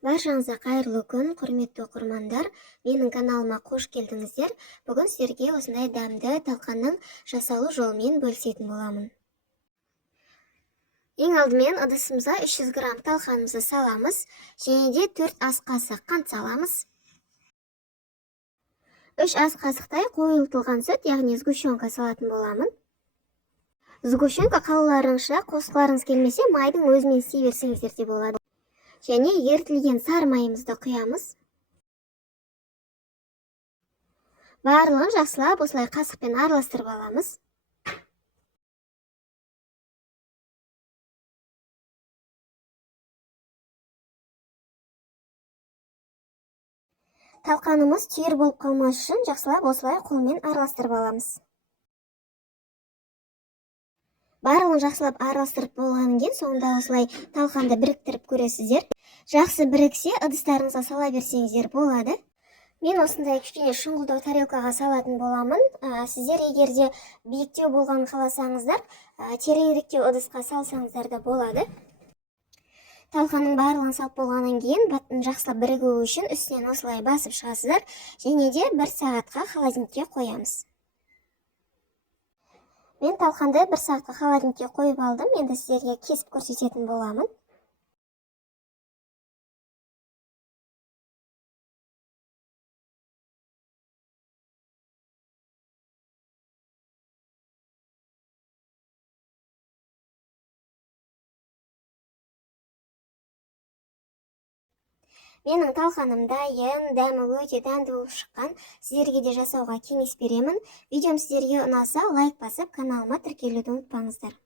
Баршаңызға қайырлы күн, құрметті оқырмандар. Менің каналыма қош келдіңіздер. Бүгін сіздерге осындай дәмді талқанның жасалу жолымен бөлісетін боламын. Ең алдымен ыдысымызға 300 грамм талқанымызды саламыз, және де 4 ас қасық қант саламыз. 3 ас қасықтай қойылтылған сүт, яғни сгущенка салатын боламын. Сгущенка қалаларыңызша қосқыларыңыз келмесе, майдың өзімен істей берсеңіздер де болады. Және ерітілген сары майымызды құямыз. Барлығын жақсылап осылай қасықпен араластырып аламыз. Талқанымыз түйір болып қалмас үшін жақсылап осылай қолмен араластырып аламыз. Барлығын жақсылап араластырып болғаннан кейін соңында осылай талқанды біріктіріп көресіздер. Жақсы біріксе, ыдыстарыңызға сала берсеңіздер болады. Мен осындай кішкене шұңғылдау тарелкаға салатын боламын. Сіздер егерде биіктеу болғанын қаласаңыздар, тереңіректеу ыдысқа салсаңыздар да болады. Талқанның барлығын салып болғаннан кейін жақсылап бірігуі үшін үстінен осылай басып шығасыздар, және де 1 сағатқа холодильникке қоямыз. Мен талқанды 1 сағатқа холодильникке қойып алдым. Енді сіздерге кесіп көрсететін боламын. Менің талқаным дайын, дәмі өте дәмді болып шыққан. Сіздерге де жасауға кеңес беремін. Видеом сіздерге ұнаса, лайк басып, каналыма тіркелуді ұмытпаңыздар.